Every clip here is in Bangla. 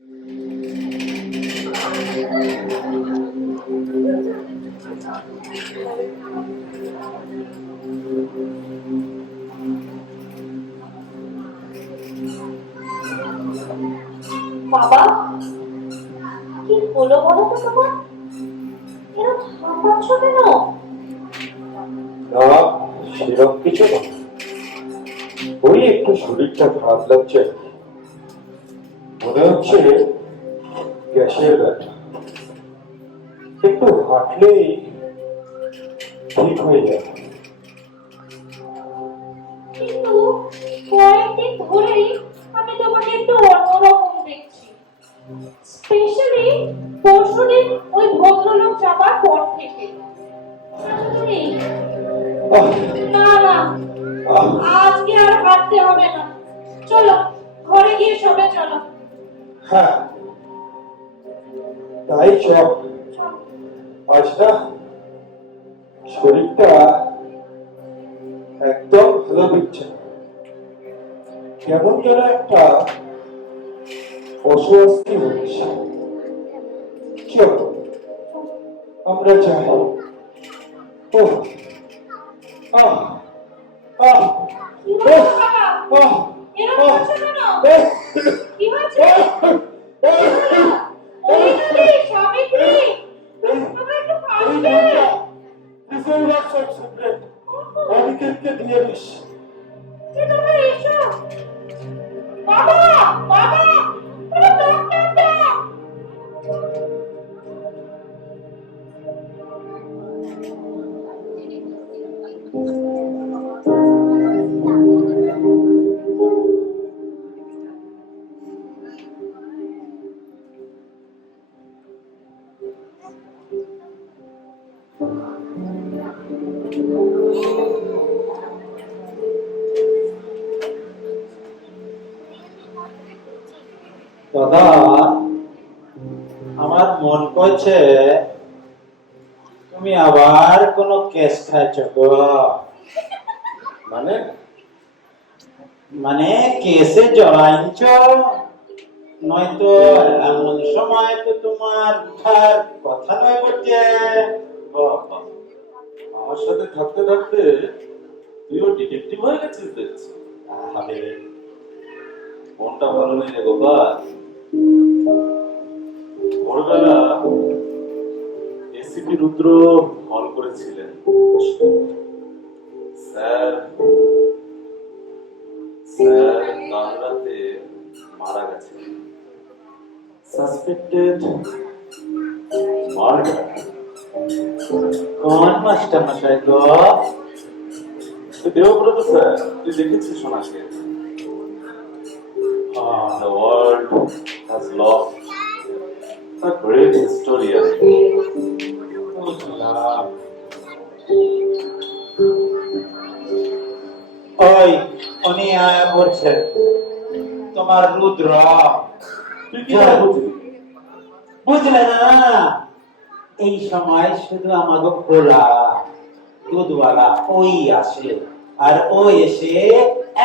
বাবা, কি হলো বলো তো তোমার? এরকম হাঁপাচ্ছ কেন? না, সেরকম কিছু না। ওই একটু শরীরটা খারাপ লাগছে, মনে হচ্ছে গ্যাসের ব্যথা। একটু হাঁটলেই ঠিক হয়ে যাবে। কিন্তু কয়েকদিন ধরেই আমি তোমাকে একটু অন্যরকম দেখছি, স্পেশালি পরশুদিন ওই ভদ্রলোক যাবার পর থেকে। আচ্ছা তুমি, আহ, না না, আহ, আজকে আর হাঁটতে হবে না, চলো ঘরে গিয়ে শোবে, চলো। হ্যাঁ, তাই চল। আজ না শরীরটা একদম ভালো দিচ্ছে না। কেমন যেন একটা অস্বস্তি হচ্ছে। চলো আমরা যাই। ও আহ আহ কি হয়েছে বাবা? আহ এরকম আহ করছো কেন? আহ কি হয়েছে? কি হলো? ওই নাকি সাবিত্রী, বাবা একটু কাঁদবে। অনেকেরকে দিয়ে দিস। এ বাবা এসো, বাবা, বাবা, একটা ডক্টর দাও। দাদা, আমার মন করছে তুমি আবার কোনো কেস খাইছ গো। মানে মানে কেসে জড়াইছ, নয়তো এমন সময় তো তোমার উঠার কথা নয় বটে। বাবা, আমার সাথে থাকতে থাকতে তুইও ডিটেকটিভ হয়ে গেছিস দেখছি। আরে, মনটা ভালো নেই রে গোপাল। ভোরবেলা এসিপি রুদ্র কল করেছিলেন। স্যার স্যার কাল রাতে মারা গেছে। Suspected murder. কোন মাস্টার মশাই গো? দেবব্রত স্যার, তুই দেখেছিস ওনাকে? The world has lost a great historian. বুঝলাম। ওই উনি বলছেন তোমার রুদ্র। তুই কি করে বুঝলি? বুঝলে না, এই সময় শুধু আমাকে খোলা দুধওয়ালা ওই আসে, আর ও এসে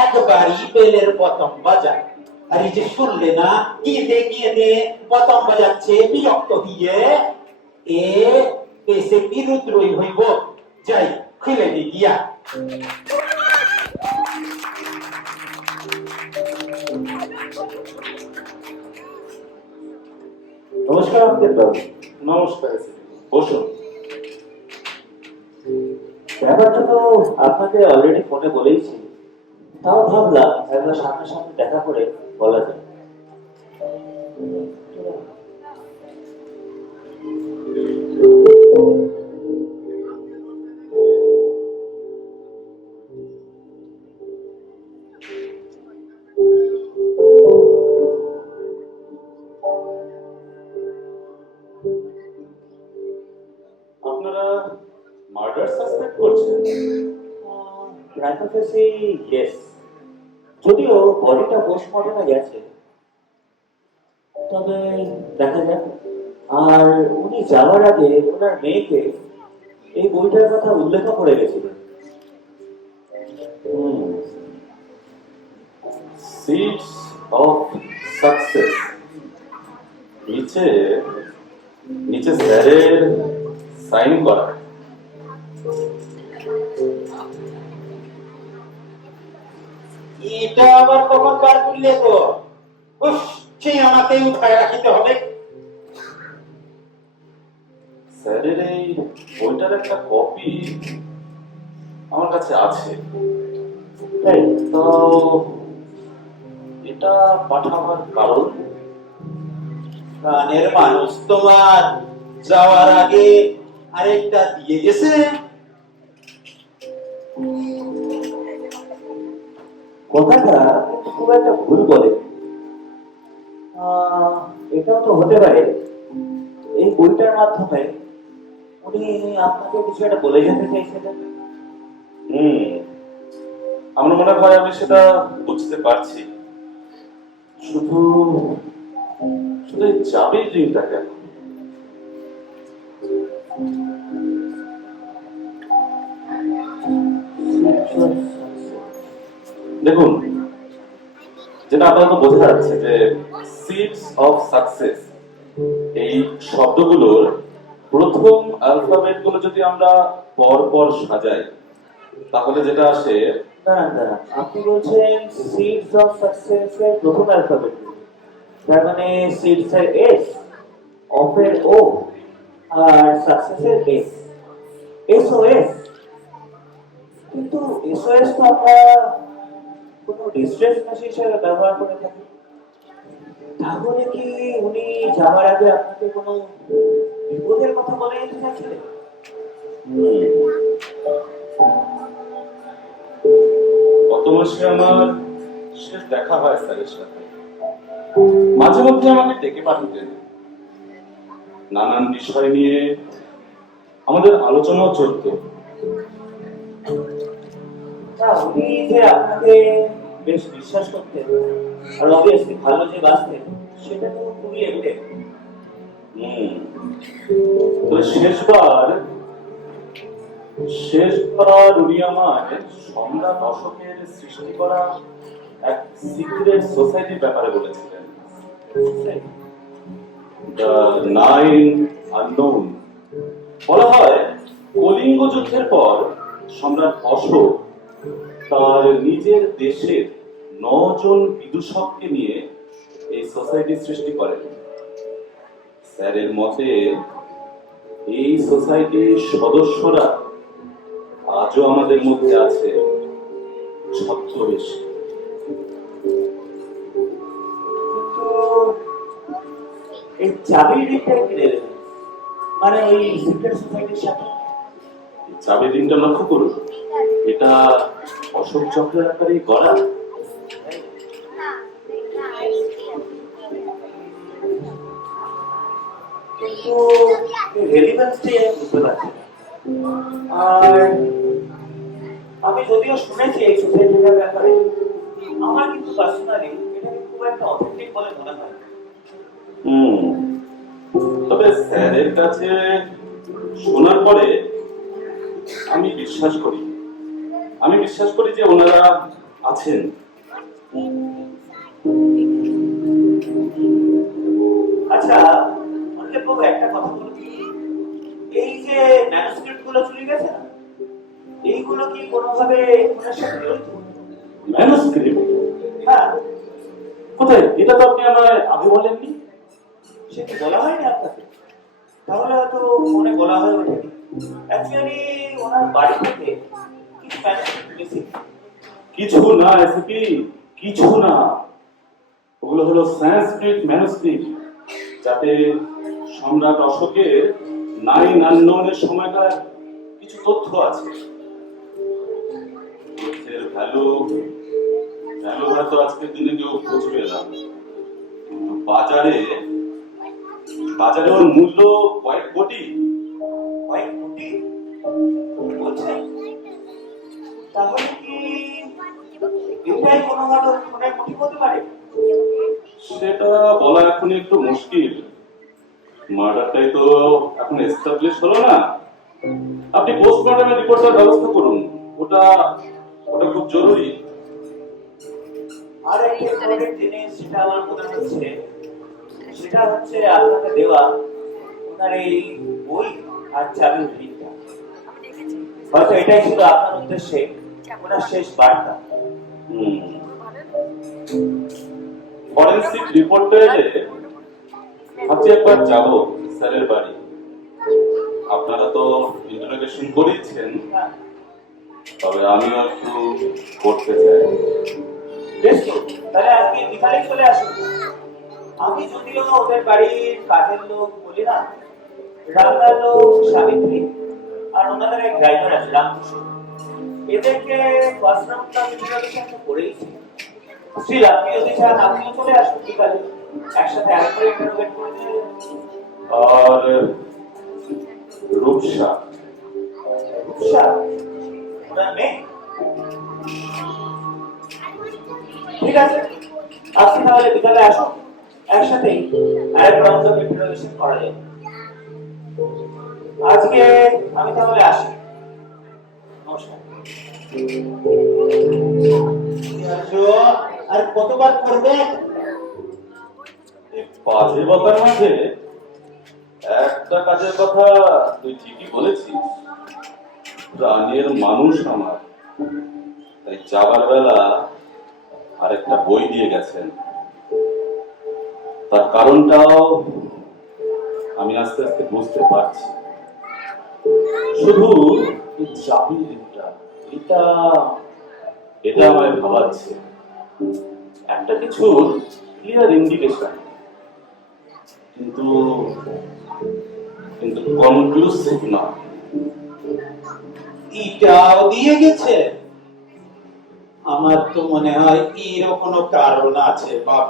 একবারই বেলের বোতাম বাজায়। আর এই যে শুনলে না, কেঁদে কেঁদে বোতাম বাজাচ্ছে বিরক্ত দিয়ে, এ দেশে বিরুদ্রোহী হইব। যাই খুলে দি গিয়া। নমস্কার অঙ্কিত বাবু। নমস্কার এসিপি, বসুন। ব্যাপারটা তো আপনাকে অলরেডি ফোনে বলেইছি, তাও ভাবলাম একবার সামনাসামনি দেখা করে বলা যায়। আপনারা মার্ডার সাসপেক্ট করছেন? প্রাইমাফেসি ইয়েস, যদিও বডিটা পোস্টমর্টমে গেছে, তবে দেখা যাক। আর উনি যাওয়ার আগে ওনার মেয়েকে এই বইটার কথা উল্লেখ করে গেছিলেন। Seeds of Success. নিচে নিচে স্যারের সাইন করা। এটা আবার কখন বার করলে গো? উফ, সেই আমাকেই উঠায় রাখিতে হবে। স্যারের এই বইটার একটা কপি আমার কাছে আছে, তাই তো এটা পাঠাবার কারণ? প্রাণের মানুষ তোমার যাওয়ার আগে আরেকটা দিয়ে গেছে। কথাটা কিন্তু খুব একটা ভুল বলে। এটাও তো হতে পারে এই বইটার মাধ্যমে উনি আপনাকে কিছু একটা বলে যেতে চাইছিলেন। আমার মনে হয় আমি সেটা বুঝতে পারছি। শুধু শুধু এই চাবির রিংটা কেন? দেখুন, যেটা আপাতত বোঝা যাচ্ছে যে সিডস অফ সাকসেস এই শব্দগুলোর প্রথম অ্যালফাবেট গুলো যদি আমরা পর পর সাজাই, তাহলে যেটা আসে, দাঁড়ান দাঁড়ান, আপনি বলছেন সিডস অফ সাকসেস এর প্রথম অ্যালফাবেট, তার মানে সিডস এর এস, অফ এর ও, আর সাকসেস এর এস, এসওএস। কিন্তু এসওএস তো আমরা কোনো ডিস্ট্রেস মেসেজ হিসেবে ব্যবহার করে থাকি। তাহলে কি উনি যাওয়ার আগে আপনাকে কোনো বিপদের কথা বলে যেতে চাইছিলেন? গত মাসে আমার শেষ দেখা হয় স্যারের সাথে। মাঝে মধ্যে আমাকে ডেকে পাঠাতেন, নানান বিষয় নিয়ে আমাদের আলোচনাও চলত। না, উনি যে আপনাকে বেশ বিশ্বাস করতেন আর অবভিয়াসলি ভালো যে বাঁচতেন, সেটা তো খুবই এভিডেন্ট। তো শেষবার উনি আমার সম্রাট অশোকের সৃষ্টি করা এক সিক্রেট সোসাইটির ব্যাপারে বলেছিলেন, দ্য নাইন আননোন। বলা হয় কলিঙ্গ যুদ্ধের পর সম্রাট অশোক তার নিজের দেশের 9 জন বিদূষককে নিয়ে এই সোসাইটি সৃষ্টি করেন। স্যারের মতে এই সোসাইটির সদস্যরা আজও আমাদের মধ্যে আছে ছদ্মবেশে। কিন্তু এই চাবির রিংটা কি দিলেন? মানে ওই সিক্রেট সোসাইটির সাথে চাবি রিংটা লক্ষ্য করুন, এটা অশোক চক্রের আকারে গড়া। কিন্তু রেলিভেন্সটাই আমি বুঝতে পারছি না। আর আমি যদিও শুনেছি এই সোসাইটিটার ব্যাপারে, আমার কিন্তু পার্সোনালি এটাকে খুব একটা অথেন্টিক বলে মনে হয়। তবে স্যারের কাছে শোনার পরে আমি বিশ্বাস করি যে ওনারা আছেন। আচ্ছা, অনেক বাবু একটা কথা বলুন, এই যে ম্যানুস্ক্রিপ্ট গুলো চলে গেছে না, এইগুলো কি কোনোভাবে ওনার সাথে জড়িত? ম্যানুস্ক্রিপ্ট? হ্যাঁ। কোথায়? এটা তো আপনি আমায় আগে বলেননি। সে কি বলা হয়নি আপনাকে? তাহলে হয়তো মনে বলা হয়ে ওঠেনি। অ্যাকচুয়ালি ওনার বাড়ি থেকে কিছু ম্যানুস্ক্রিপ্ট মিসিং। কিছু না এসপি, কিছু না। ওগুলো হলো সংস্কৃত ম্যানুস্ক্রিপ্ট, যাতে সম্রাট অশোকের 9 আননোনের সময়কার কিছু তথ্য আছে। তথ্যের ভ্যালু হয়তো আজকের দিনে কেউ বুঝবে না, কিন্তু বাজারে ওর মূল্য কয়েক কোটি। কয়েক কোটি বলছেন? তাহলে কি এটাই কোনোভাবে খুনের মোটিভ হতে পারে? সেটা বলা এখন একটু মুশকিল। মার্ডারটাই তো এখন এস্টাবলিশ হলো না। আপনি পোস্টমর্টমের রিপোর্টের ব্যবস্থা করুন, ওটা খুব জরুরি। আর একটা ইম্পর্টেন্ট জিনিস, সেটা আমার মনে হচ্ছে সেটা হচ্ছে আপনাকে দেওয়া ওনার এই বই আর চাবির রিংটা। হয়তো এটাই ছিল আপনার উদ্দেশ্যে ওনার শেষ বার্তা। ফরেন্সিক রিপোর্টে এলে ভাবছি একবার যাব স্যারের বাড়ি। আপনারা তো ইন্টারোগেশন করেছেন, তবে আমিও একটু করতে চাই। বেশ তো, তাহলে আজকে বিকালে চলে আসুন। আমি যদিও ওদের বাড়ির কাজের লোক বলি না, রান্নার লোক সাবিত্রী আর ওনাদের এক ড্রাইভার আছে রামকৃষ্ণ, এদেরকে ফার্স্ট রাউন্ডটা ইন্টারোগেশন তো করেইছি। শ্রী আপনি যদি চান আপনিও চলে আসুন বিকালে, একসাথে আরেকবার ইন্টারোগেট করে দিয়ে। আর রূপসা, রূপসা ওনার মেয়ে? ঠিক আছে, আপনি তাহলে বিকালে আসুন, একসাথেই আরেক রাউন্ড অফ ইন্টারোগেশন করা যাবে। আজকে আমি তাহলে আসি, নমস্কার। আর কতবার করবে? এই বাজে বকার মাঝে একটা কাজের কথা তুই ঠিকই বলেছিস। প্রাণের মানুষ আমার, তাই যাবার বেলা আরেকটা বই দিয়ে গেছেন। তার কারণটাও আমি আস্তে আস্তে বুঝতে পারছি। শুধু এই চাবির রিংটা, এটা এটা আমায় ভাবাচ্ছে একটা কিছুর ক্লিয়ার ইন্ডিকেশন, কিন্তু কিন্তু কনক্লুসিভ না। এটাও দিয়ে গেছে? আমার তো মনে হয় এরও কোনো কারণ আছে বাপ।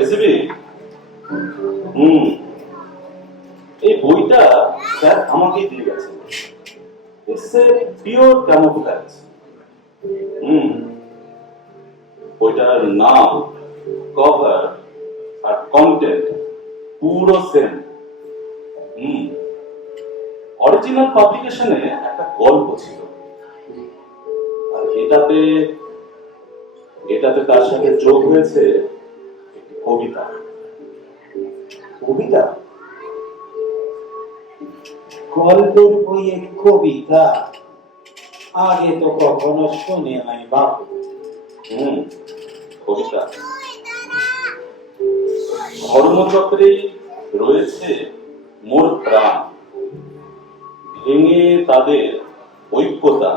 এসবি এই বইটা স্যার আমাকেই দিয়ে গেছে। It's a pure camouflage. বইটার নাম, কভার আর কন্টেন্ট পুরো সেম। অরিজিনাল পাবলিকেশনে একটা গল্প ছিল, আর এটাতে এটাতে তার সাথে যোগ হয়েছে একটি কবিতা। কবিতা? গল্পের বইয়ে কবিতা আগে তো কখনো শুনে নাই বাপু। কবিতা ধর্মচক্রে রয়েছে মোর প্রাণ, ভেঙে তাদের ঐক্যতা।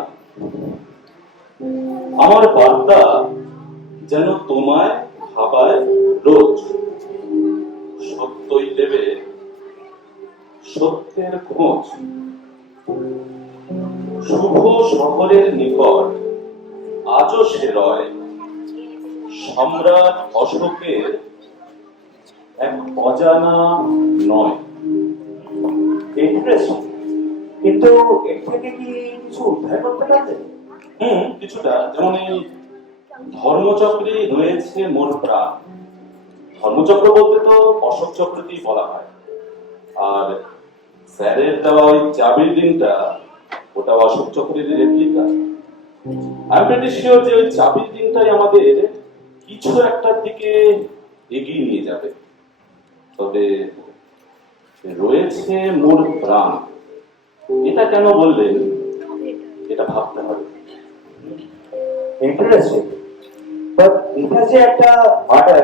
আমার বার্তা যেন তোমায় ভাবায় রোজ, সত্যই দেবে সত্যের খোঁজ। শুভ শহরের নিকট আজও সে রয়, সম্রাট অশোকের এক অজানা নয়। ইন্টারেস্টিং, কিন্তু এর থেকে কি কিছু উদ্ধার করতে পারবেন? কিছুটা। যেমন এই ধর্মচক্রে রয়েছে মোর প্রাণ। ধর্মচক্র বলতে তো অশোক চক্রকেই বলা হয়। আর স্যারের দেওয়া ওই চাবির দিনটা, ওটা অশোক চক্রের replica. I am pretty sure যে ওই চাবির দিনটাই আমাদের কিছু একটার দিকে এগিয়ে নিয়ে যাবে। তবে রয়েছে মোর প্রাণ, এটা কেন বললেন, এটা ভাবতে হবে। ইন্টারেস্টিং, বাট এটা যে একটা মার্ডার,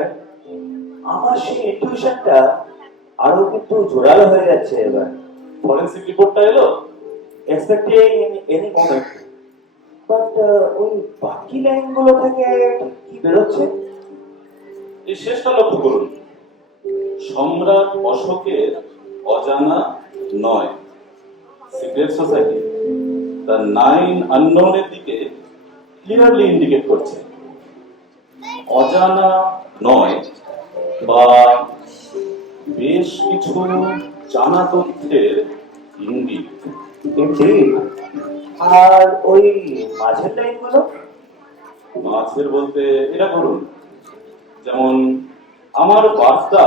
আমার সেই ইনটিউশনটা আরো কিন্তু জোরালো হয়ে যাচ্ছে এবার। ফরেন্সিক রিপোর্টটা এলো, এক্সপেক্টিং এনি মোমেন্ট, বাট ওই বাকি লাইনগুলো থেকে কি বেরোচ্ছে? এই শেষটা লক্ষ্য করুন, সম্রাট অশোকের অজানা নয়। সিক্রেট সোসাইটি দ্য 9 আননোনের দিকে ক্লিয়ারলি ইন্ডিকেট করছে। অজানা নয় বা বেশ কিছু জানা তথ্যের ইঙ্গিত। Indeed. আর ওই মাঝের লাইনগুলো? মাছের বলতে এটা করুন, যেমন আমার বার্তা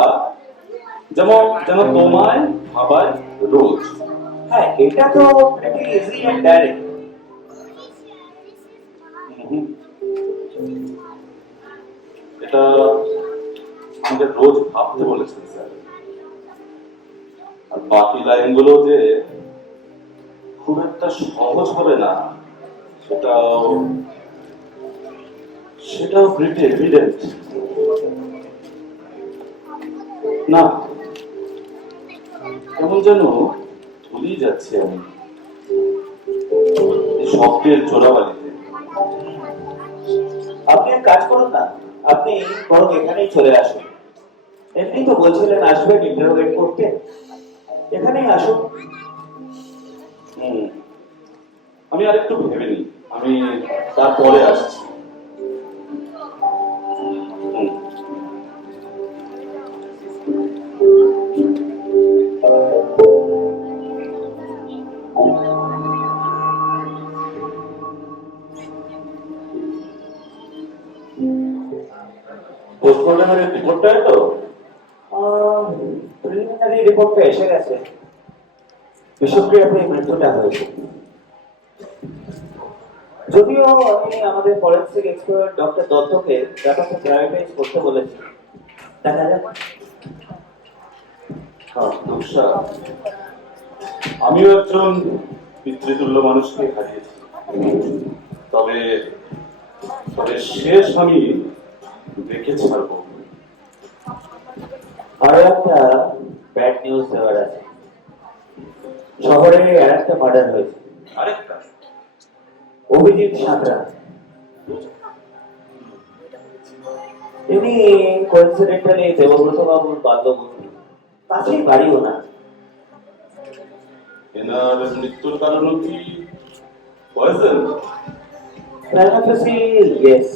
যেমন যেন তোমায় ভাবায় রোজ। হ্যাঁ, এটা তো pretty easy and direct. এটা আমাদের রোজ ভাবতে বলেছেন স্যার। আর বাকি লাইনগুলো যে খুব একটা সহজ হবে না, সেটাও সেটাও প্রিটি এভিডেন্ট। না, কেমন যেন ভুলেই যাচ্ছি আমি এই শব্দের চোরাবালিতে। আপনি এক কাজ করুন না, আপনি বরং এখানেই চলে আসুন। এমনি তো বলছিলেন আসবেন ইন্টারোগেট করতে, এখানেই আসুন। হুম, আমি আরেকটু ভেবে নিই, আমি তারপরে আসছি। হুম। পোস্টমর্টমের রিপোর্টটা তো প্রিলিমিনারি রিপোর্টটা এসে গেছে। বিষক্রিয়াতে মৃত্যুটা হয়েছে। যদিও আমি আমাদের ফরেন্সিক এক্সপার্ট ডক্টর দত্তকে ব্যাপারটা প্রায়োরিটাইজ করতে বলেছি, দেখা যাক। নকশা, আমিও একজন পিতৃতুল্য মানুষকে হারিয়েছি, তবে তবে শেষ আমি দেখে ছাড়বো। আরো একটা ব্যাড নিউজ দেওয়ার আছে। শহরে আর একটা মার্ডার হয়েছে। আরেকটা? অভিজিৎ সাঁতরা। ইনি কোইন্সিডেন্টালি দেবব্রত বাবুর বাল্যবন্ধু, কাছেই বাড়িও না। এনার মৃত্যুর কারণও কি পয়জন? প্রাইমাফেসি ইয়েস,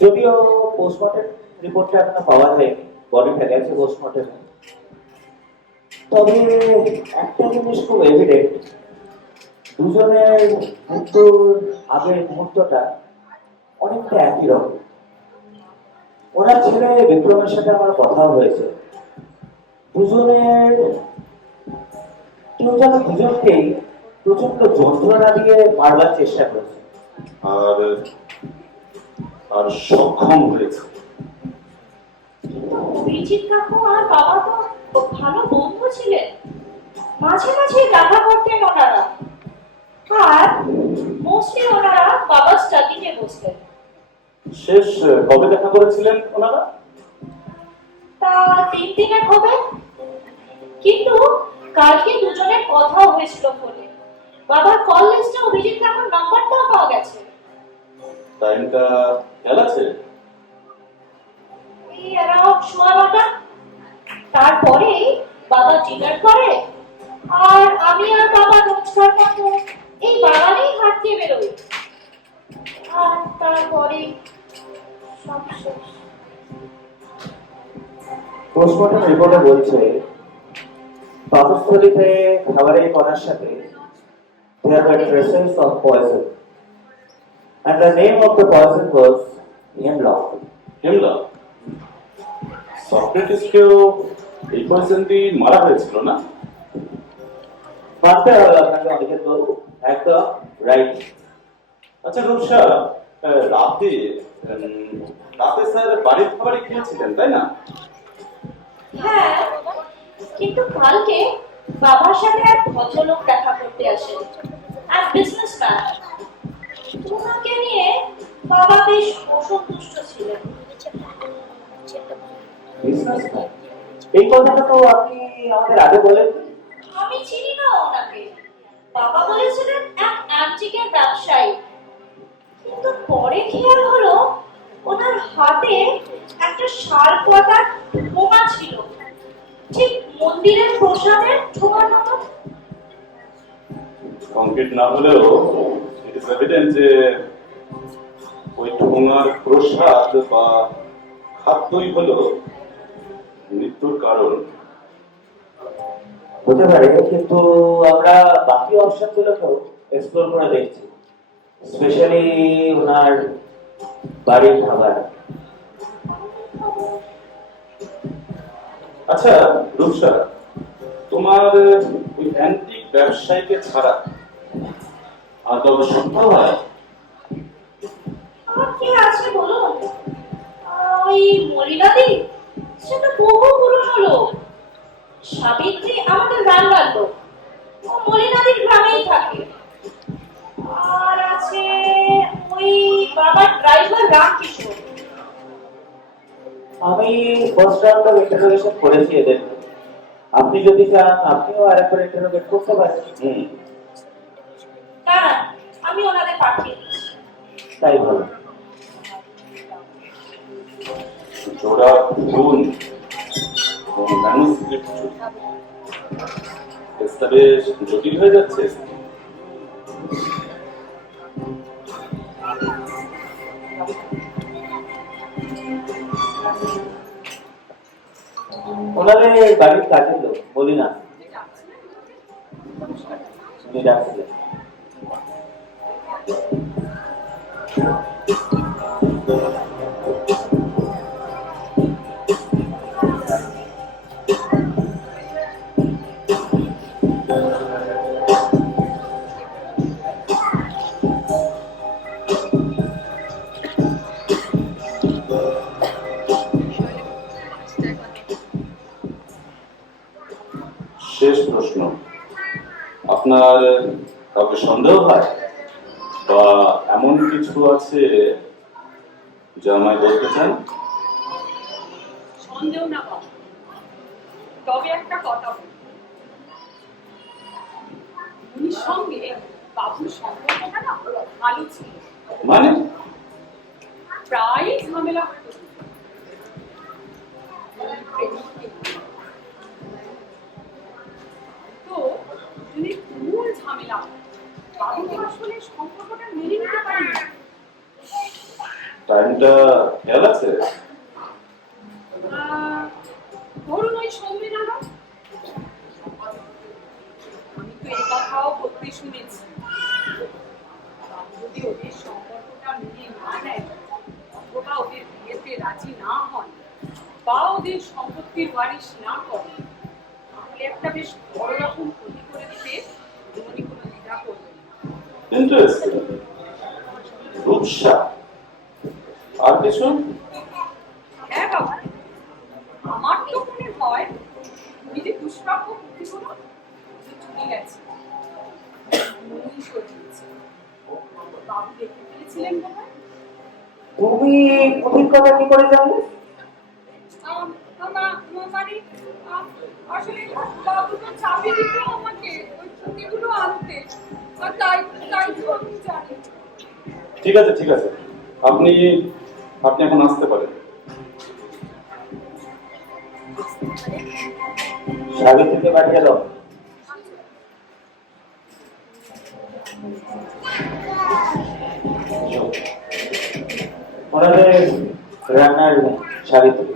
যদিও পোস্টমর্টেম রিপোর্টটা এখনো পাওয়া যায়নি, বডিটা গেছে পোস্টমর্টেমে। তবে একটা জিনিস খুব এভিডেন্ট, দুজনের মৃত্যুর আগের মুহূর্তটা অনেকটা একই রকম। ওনার ছেলে বিক্রমের সাথে আমার কথা হয়েছে। দুজনের কেউ যেন দুজনকেই প্রচন্ড যন্ত্রণা দিয়ে মারবার চেষ্টা করেছে। আর আর সক্ষম হয়েছে। অভিজিৎ কাকু আর বাবা তো খুব ভালো বন্ধু ছিলেন, মাঝে মাঝে দেখা করতেন ওনারা, আর মোস্টলি ওনারা বাবার স্টাডিতে বসতেন। শেষ কবে দেখা করেছিলেন ওনারা? তা 3 দিনের হবে, কিন্তু কালকে দুজনের কথা হয়েছিল ফোনে। বাবার কল লিস্টে অভিজিৎ কাকুর নাম্বারটাও পাওয়া গেছে। টাইমটা খেয়াল আছে? এই অ্যারাউন্ড 9:30। তারপরে বাবা ডিনার করে, আর আমি আর বাবা রোজকার মতো এই বাগানেই হাঁটতে বেরোই, আর তারপরে সব শেষ। পোস্টমর্টম রিপোর্টে বলছে পাকস্থলীতে খাবারের কণার সাথে there were traces of poison and the name of the poison was hemlock. হেমলা? সক্রেটিসকেও এই পয়জন দিয়ে মারা হয়েছিল না? মানতে হবে আপনাকে অনিকেত বাবু, একদম রাইট। আচ্ছা রূপসা, রাতে রাতে স্যার বাড়ির খাবারই খেয়েছিলেন তাই না? হ্যাঁ, কিন্তু কালকে বাবার সাথে এক ভদ্রলোক দেখা করতে আসেন, এক বিজনেসম্যান। ওনাকে নিয়ে বাবা বেশ অসন্তুষ্ট ছিলেন। বিজনেসম্যান, এই কথাটা তো আপনি আমাদের আগে বলেন। আমি চিনি না ওনাকে। বাবা বলেছিলেন এক অ্যান্টিকের ব্যবসায়ী, কিন্তু পরে খেয়াল হলো ওনার হাতে একটা শাল পাতার ঠোঙা ছিল, ঠিক মন্দিরের প্রসাদের ঠোঙার মতো। কংক্রিট না হলেও ইট ইজ এভিডেন্ট যে ওই ঠোঙার প্রসাদ বা খাদ্যই হলো মৃত্যুর কারণ। হতে পারে, কিন্তু আমরা বাকি অপশন গুলোকেও এক্সপ্লোর করে দেখছি, স্পেশালি ওনার বাড়ির খাবার। আচ্ছা রূপসা, তোমার ওই অ্যান্টিক ব্যবসায়ীকে ছাড়া আর কাউকে সন্দেহ হয়? আমার কি আছে বলুন? ওই মলিনাদি, সেটা বহু পুরনো লোক। সাবিত্রী আমাদের রান্নার লোক, ও মলিনাদির গ্রামেই থাকে। আর আছে ওই বাবার ড্রাইভার রামকিশোর। আমি ফার্স্ট রাউন্ড অফ ইন্টারোগেশন করেছি এদের। আপনি যদি চান আপনিও আরেকবার ইন্টারোগেট করতে পারেন। না না, আমি ওনাদের পাঠিয়ে দিচ্ছি। তাই ভালো। জোড়া খুন ও ম্যানুস্ক্রিপ্ট চুরি। কেসটা বেশ জটিল হয়ে যাচ্ছে। ওনাদের বাড়ির কাজের লোক বলি না, উনি ডাকছিলেন। শেষ প্রশ্ন, আপনার কাউকে সন্দেহ হয় বা এমন কিছু আছে যা আমায় বলতে চান? সন্দেহ না বাবা, তবে একটা কথা বলি, উনির সঙ্গে বাবুর সম্পর্কটা না ভালো ছিল, মানে প্রায় ঝামেলা হতো। তো যদি তুমুল ঝামেলা, বাবু তো আসলে সম্পর্কটা মেনে নিতে পারেনি। টাইমটা খেয়াল আছে? ধরুন ওই সৌমিনারা, আমি তো এই কথাও বলতে শুনেছি, বাবু যদি ওদের সম্পর্কটা মেনে না নেয় অথবা ওদের বিয়েতে রাজি না হন বা ওদের সম্পত্তির ওয়ারিশ না করে, তাহলে একটা বেশ বড় রকম ক্ষতি করে দিতে উনি কোনো দ্বিধা করবেন না। ইন্টারেস্টিং। রূপসা, আর কিছু? হ্যাঁ বাবা, আমার তো মনে হয় উনি যে দুষ্প্রাপ্য ক্ষতিগুলো যে চলে গেছে উনি সরিয়েছে। বাবু দেখতে পেয়েছিলেন বাবা? তুমি পুঁথির কথা কি করে জানলে? মানে আসলে বাবু তো চাবি দিত আমাকে ওই ক্ষতিগুলো আনতে, আর তাই তাই তো আমি জানি। ঠিক আছে ঠিক আছে, আপনি আপনি এখন আসতে পারেন। সাবিত্রীকে পাঠিয়ে দাও। ওনাদের রান্নার সাবিত্রী।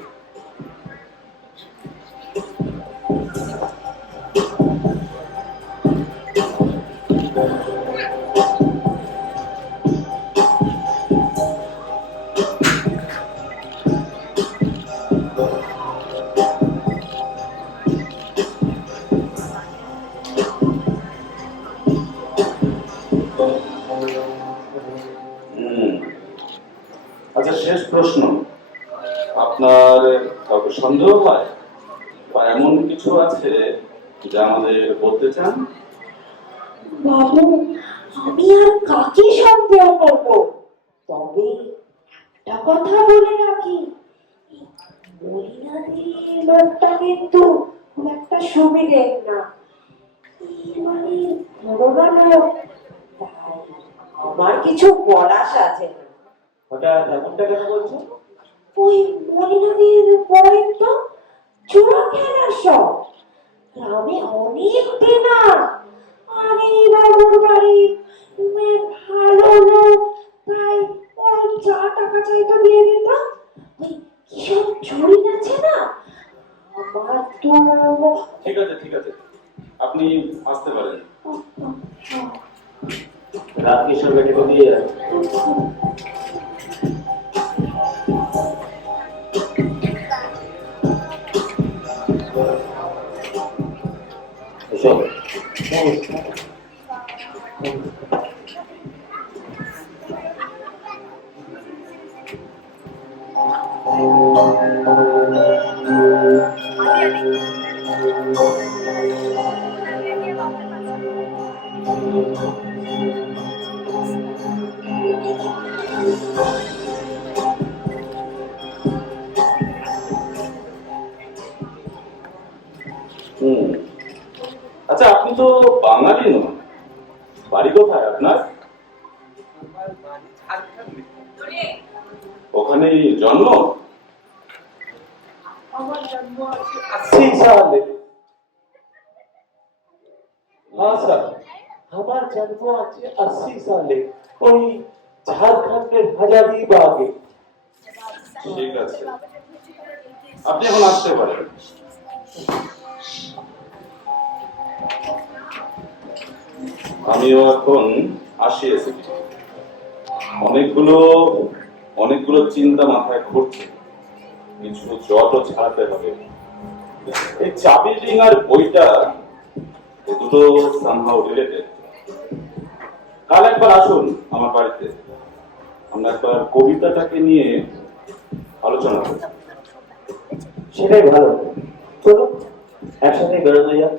আচ্ছা, শেষ প্রশ্ন, আপনার কাউকে সন্দেহ হয় বা এমন কিছু আছে যা আমাদের বলতে চান? বাবু, আমি আর কাকে সন্দেহ করব? তবে একটা কথা বলে রাখি, মলিনাদির লোকটা কিন্তু খুব একটা সুবিধের না। মানে পুরোনো লোক, তাই আমার কিছু বলার আছে না। হঠাৎ এমনটা কেন বলছো? ওই মলিনাদির পয়েন্ট তো চোরা খেলার সব গ্রামে অনেক দিনার। আর এই বাবুর বাড়ি ভালো লোক, তাই যা টাকা চাইতো দিয়ে দিতাম। ওই কিসব চুরি আছে না, আমার তো ঠিক আছে ঠিক আছে, আপনি আসতে পারেন। রামকিশোরকে ডেকে দিয়ে এসো। হুম। আচ্ছা, আপনি তো বাঙালি নন, বাড়ি কোথায় আপনার? ওখানেই জন্ম? আমার জন্ম আছে 80 সালে। হ্যাঁ স্যার, আমার জন্ম আছে 80 সালে, ওই ঝাড়খণ্ডের হাজারিবাগে। ঠিক আছে, আপনি এখন আসতে পারেন। আমিও এখন আসি এসেছি। অনেকগুলো অনেকগুলো চিন্তা মাথায় ঘুরছে, কিছু জটও ছাড়াতে হবে। এই চাবি রিং আর বইটা, এ দুটো সামহাউ রিলেটেড। কাল একবার আসুন আমার বাড়িতে, আমরা একবার কবিতাটাকে নিয়ে আলোচনা করি। সেটাই ভালো। চলো একসাথে বেরোনো যাক।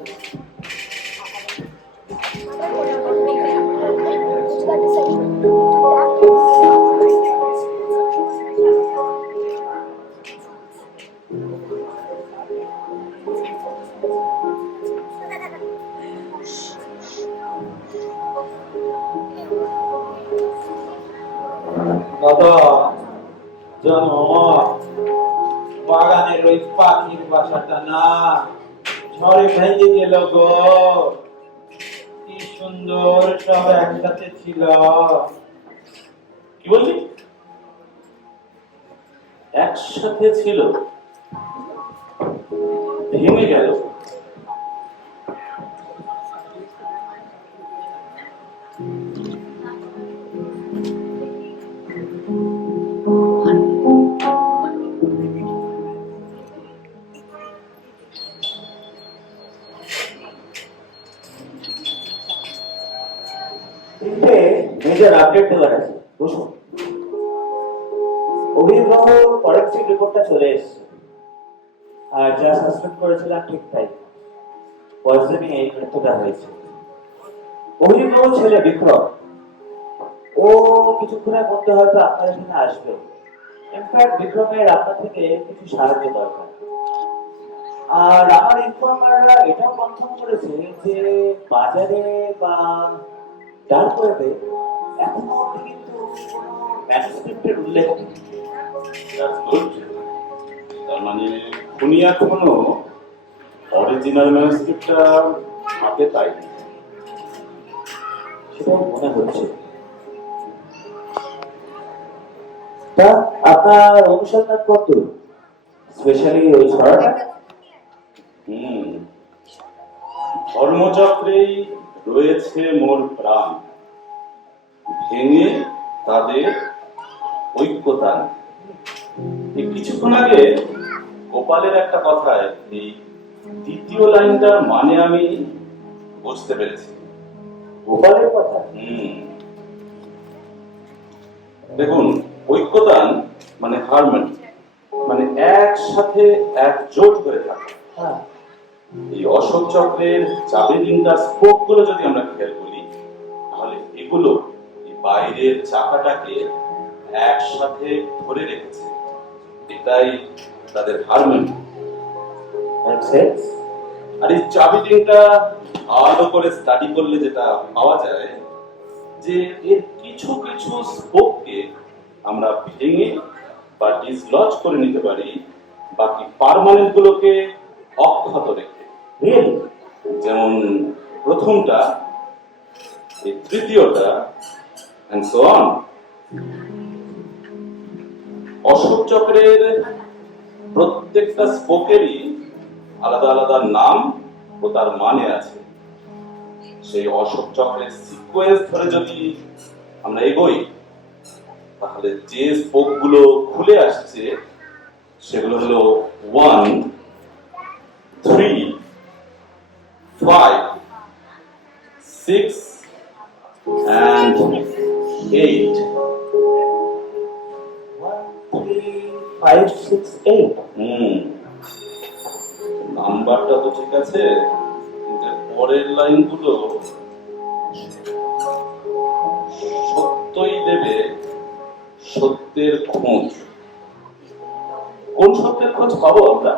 দাদা জানো, বাগানের ওই পাখির বাসাটা না ঝড়ে ভেঙে গেল গো। কি সুন্দর সব একসাথে ছিল। কি বললি? একসাথে ছিল, ভেঙে গেল? তিনটে মেজর আপডেট দেওয়ার আছে, বসুন। অভিনব ফরেন্সিক রিপোর্টটা চলে এসেছে, আর যা সাসপেন্ড করেছিলাম ঠিক তাই, পয়জনিং এই মৃত্যুটা হয়েছে। অভিনব ছেলে বিক্রম, ও কিছুক্ষণের মধ্যে হয়তো আপনার এখানে আসবে। ইনফ্যাক্ট বিক্রমের আপনার থেকে কিছু সাহায্য দরকার। আর আমার ইনফর্মাররা এটাও কনফার্ম করেছে যে বাজারে বা ডার্ক ওয়েবে এখনো অব্দি কিন্তু কোনো ম্যানুস্ক্রিপ্টের উল্লেখ নেই। That's good. তার মানে খুনি এখনো অরিজিনাল ম্যানুস্ক্রিপ্টটা হাতে পাইনি। সেটাই মনে হচ্ছে। তা আপনার অনুসন্ধান কত, স্পেশালি ওই ছড়াটা? ধর্মচক্রেই রয়েছে মোর প্রাণ, ভেঙে তাদের ঐক্যতা। এই কিছুক্ষণ আগে গোপালের একটা কথায় এই দ্বিতীয় লাইনটার মানে আমি বুঝতে পেরেছি। গোপালের কথা? দেখুন, ঐক্যদান মানে হারমনি, মানে একসাথে একজোট হয়ে থাকে। হ্যাঁ। এই অশোক চক্রের চাবি রিংটার স্পোক গুলো যদি আমরা খেয়াল করি, তাহলে এগুলো এই বাইরের চাকাটাকে একসাথে ধরে রেখেছে। এটাই তাদের হারমনি। আর এই চাবি রিংটা ভালো করে স্টাডি করলে যেটা পাওয়া যায়, যে এর কিছু কিছু স্পোককে আমরা ভেঙে বা ডিসলজ করে নিতে পারি, বাকি পার্মানেন্ট গুলোকে অক্ষত রেখে। যেমন প্রথমটা, এই তৃতীয়টা, and so on. অশোক চক্রের প্রত্যেকটা স্পোকেরই আলাদা আলাদা নাম ও তার মানে আছে। সেই অশোক চক্রের সিকোয়েন্স ধরে যদি আমরা এগোই, তাহলে যে স্পোক গুলো খুলে আসছে সেগুলো হলো 1, 3, 5, 6 and 8. 1, 3, 5, 6, 8. নাম্বারটা তো ঠিক আছে, কিন্তু পরের লাইনগুলো সত্যের খোঁজ। কোন সত্যের খোঁজ পাবো আমরা?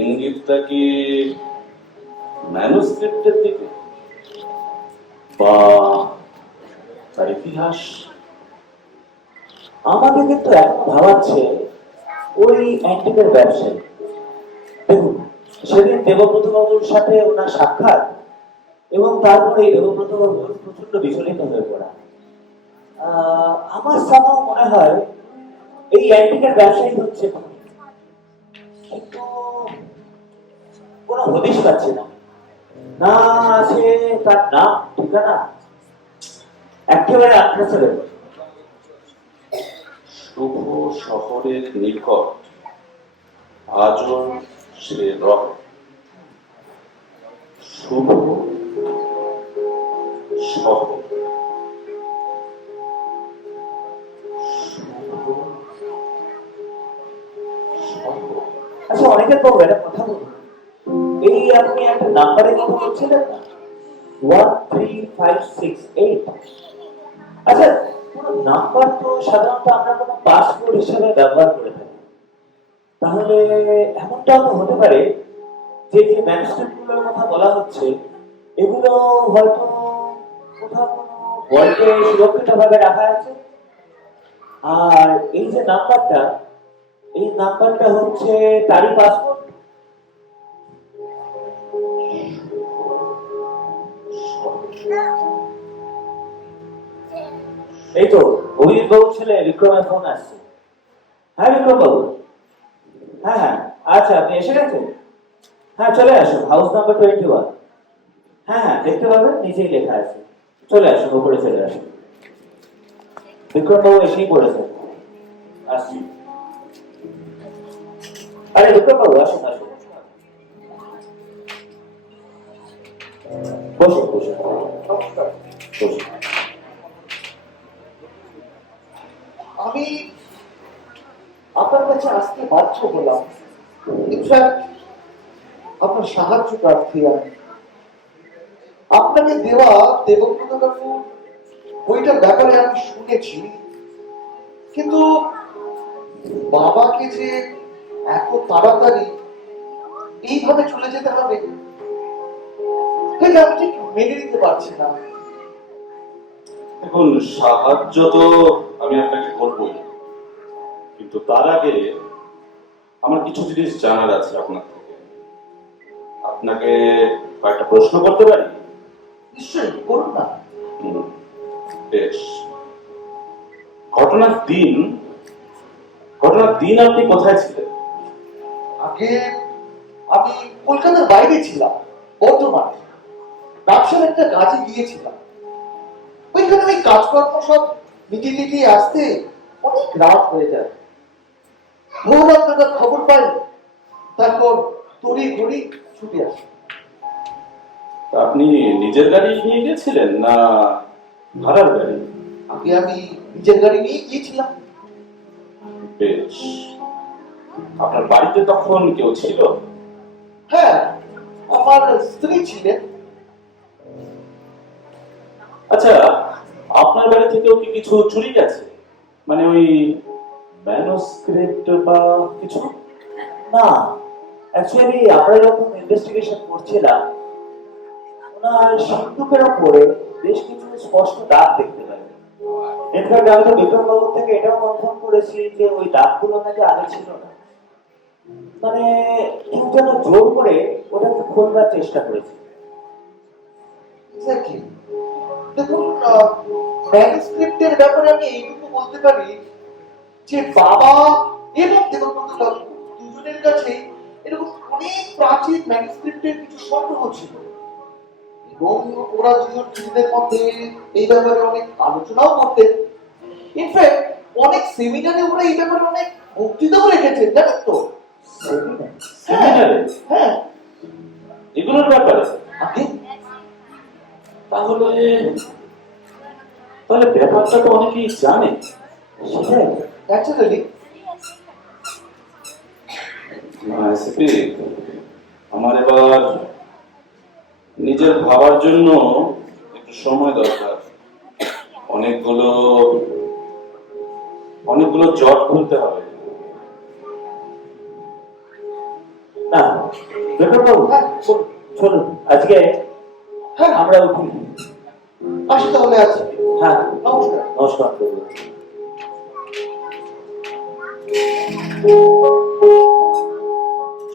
ইঙ্গিতটা কি ম্যানুস্ক্রিপ্টের দিকে, বা তার ইতিহাস? আমাকে কিন্তু এখন ভাবাচ্ছে ওই অ্যান্টিকের ব্যবসায়ী। দেখুন, সেদিন দেবব্রত বাবুর সাথে ওনার সাক্ষাৎ, এবং তারপরে দেবব্রত বাবুর প্রচন্ড বিচলিত হয়ে পড়া। আমার সামাও মনে হয় এই অ্যান্টিকের ব্যবসায়ী হচ্ছে খুনি। কিন্তু কোনো হদিশ পাচ্ছি না। না আছে তার নাম, ঠিকানা, একেবারে আনট্রেসেবল। শুভ শহরের নিকট আজও সে রয়। শুভ শহর, আচ্ছা, অনেকের বাবু একটা কথা বলুন, এই আপনি একটা নাম্বারের কথা বলছিলেন না, 13568। আচ্ছা, কোনো নাম্বার তো সাধারণত আমরা কোনো পাসপোর্ট হিসেবে ব্যবহার করে থাকি। তাহলে এমনটাও তো হতে পারে যে যে ম্যানুস্ক্রিপ্টগুলোর কথা বলা হচ্ছে, এগুলো হয়তো কোথাও কোনো গল্পে সুরক্ষিতভাবে রাখা আছে। আর এই যে নাম্বারটা, এই নাম্বারটা হচ্ছে তারই পাসপোর্ট। এই তো অভিজিৎ বাবুর ছেলে বিক্রমের ফোন আসছে। হ্যাঁ বিক্রম বাবু, হ্যাঁ হ্যাঁ, আচ্ছা আপনি এসে গেছেন? হ্যাঁ চলে আসুন, হাউস নাম্বার 21। হ্যাঁ হ্যাঁ, দেখতে পাবেন নিচেই লেখা আছে। চলে আসুন, উপরে চলে আসুন। বিক্রম বাবু এসেই পড়েছেন, আসছি। আরে বিক্রম বাবু, আসুন আসুন, বসুন বসুন বসুন। আমি আপনার কাছে আসতে বাধ্য হলাম। ইনফ্যাক্ট আপনার সাহায্য প্রার্থী আমি। আপনাকে দেওয়া দেবব্রত বাবু বইটার ব্যাপারে আমি শুনেছি, কিন্তু বাবাকে যে এত তাড়াতাড়ি এইভাবে চলে যেতে হবে এটা আমি ঠিক মেনে নিতে পারছি না। দেখুন, সাহায্য তো আমি আপনাকে করবই, কিন্তু তার আগে আমার কিছু জিনিস জানার আছে আপনার থেকে। আপনাকে কয়েকটা প্রশ্ন করতে পারি? নিশ্চয়ই করুন না। বেশ। ঘটনার দিন আপনি কোথায় ছিলেন? আগে আমি কলকাতার বাইরে ছিলাম, বর্ধমানে ব্যবসার একটা কাজে গিয়েছিলাম। ওইখানে ওই কাজকর্ম সব মিটিয়ে আসতে অনেক রাত হয়ে যায়। ভোর আপনাদের খবর পাই, তারপর তড়ি ঘড়ি ছুটে আসে। তা আপনি নিজের গাড়ি নিয়ে গিয়েছিলেন না ভাড়ার গাড়ি? আগে আমি নিজের গাড়ি নিয়ে গিয়েছিলাম। বেশ। আপনার বাড়িতে তখন কেউ ছিল? হ্যাঁ, আমার স্ত্রী ছিলেন। আচ্ছা, আপনার বাড়ি থেকেও কি কিছু চুরি গেছে? মানে ওই ম্যানুস্ক্রিপ্ট বা কিছু? না, অ্যাকচুয়ালি আমরা যখন ইনভেস্টিগেশন করছিলাম, ওনার সিন্ধুকের ওপরে বেশ কিছু স্পষ্ট দাগ দেখতে পাই। ইনফ্যাক্ট আমি তো বিক্রম বাবুর থেকে এটাও কনফার্ম করেছি যে ওই দাগগুলো নাকি আগে ছিল না। মানে কেউ যেন জোর করে ওটাকে খোলবার চেষ্টা করেছে। এক্স্যাক্টলি। দেখুন, ম্যানুস্ক্রিপ্টের ব্যাপারে আমি এইটুকু বলতে পারি যে বাবা এবং দেবব্রত বাবু দুজনের কাছে এরকম অনেক প্রাচীন ম্যানুস্ক্রিপ্টের কিছু সংগ্রহ ছিল, এবং ওরা দুজন নিজেদের মধ্যে এই ব্যাপারে অনেক আলোচনাও করতেন। ইনফ্যাক্ট অনেক সেমিনারে ওরা এই ব্যাপারে অনেক বক্তৃতাও রেখেছেন, জানেন তো? সেমিনারে? হ্যাঁ, এগুলোর ব্যাপারে? আগে তাহলে ব্যাপারটা তো অনেকেই জানে। সেটাই। ন্যাচারালি। আমার এবার নিজের ভাবার জন্য একটু সময় দরকার। অনেকগুলো কতগুলো জট খুলতে হবে। না বিক্রম বাবু, হ্যাঁ, বলুন। চলুন আজকে হ্যাঁ, আমরা উঠি। আসি তাহলে আজকে। হ্যাঁ, নমস্কার। নমস্কার।